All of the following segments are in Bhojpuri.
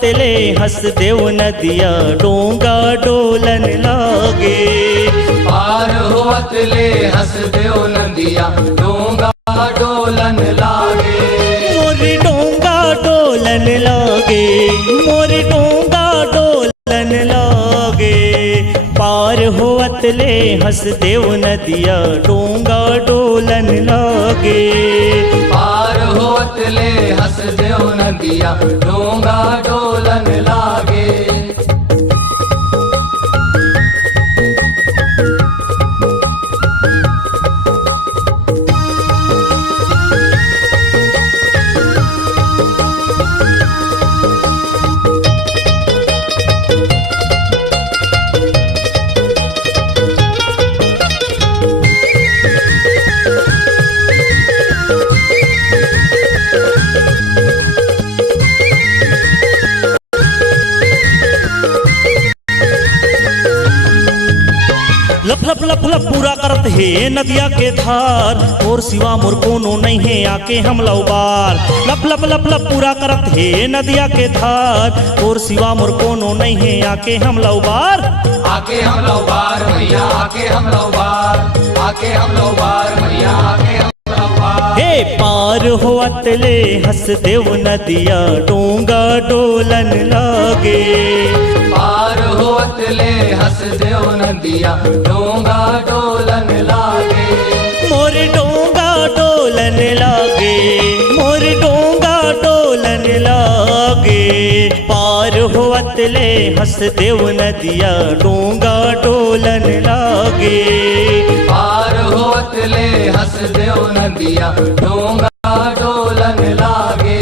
होवतले हंस देव नदिया डोंगा डोलन लागे। पार होवतले हंस देव नदिया डोंगा डोलन लागे। मोर डोंगा डोलन लागे, मोर डोंगा डोलन लागे। पार होवतले हंस देव नदिया डोंगा डोलन लागे। पार होवतले हंस देव नदिया डोंगा डोलन लागे। लप लप लप लप पूरा करत है नदिया के धार, और सिवा मोर कोनो नहीं है आके हम लौबार। लप लप लप लप पूरा करत है नदिया के धार, और सिवा मोर कोनो नहीं है आके हम लौबार। आके हम लौबार मैया आके हम लौबार, आके हम लौबार मैया आके हम लौबार। हे पार होवतले हंस देव नदिया डोंगा डोलन लागे। पार होवतले हंस देव नदिया डोंगा डोलन लागे। मोर डोंगा डोलन लागे, मोर डोंगा डोलन लागे। पार होवतले हंस देव नदिया डोंगा डोलन लागे। पार होवतले हंस देव नदिया डोंगा डोलन लागे।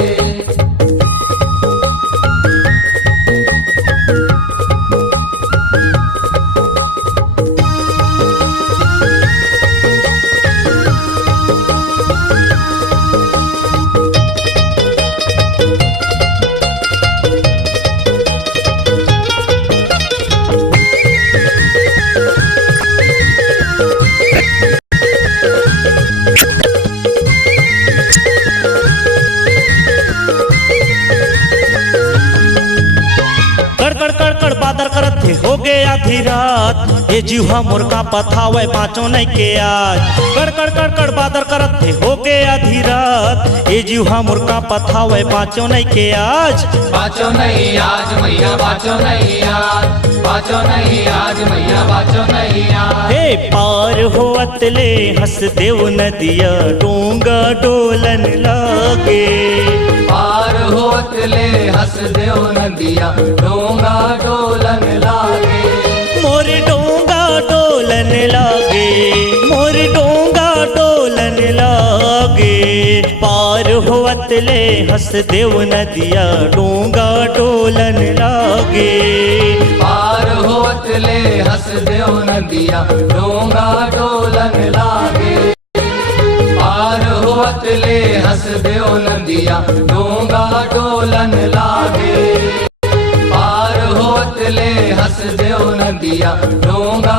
बादर करत थे हो गए आधी रात, ये जीवा मोर का पथावे बाँचो नहीं के आज। कड़ कड़ कड़ कड़ बादर करत थे हो गए आधी रात, ये जीवा मोर का पथावे बाँचो नहीं के आज। बाँचो नहीं आज मैया बाँचो नहीं आज, बाँचो नहीं आज मैया बाँचो नहीं आज। हे पार होवतले हंस देव नदिया डोंगा डोलन लागे। पार होवतले हंस देव नदिया डोंगा डोलन लागे। मोर डोंगा डोलन लागे, मोर डोंगा डोलन लागे। पार होवतले हंस देव नदिया डोंगा डोलन लागे। पार होवतले हंस देव नदिया डोंगा डोलन लागे। पार होवतले हंस देव नदिया डोंगा डोलन लागे। पार होवतले हंस देव नदिया डोंगा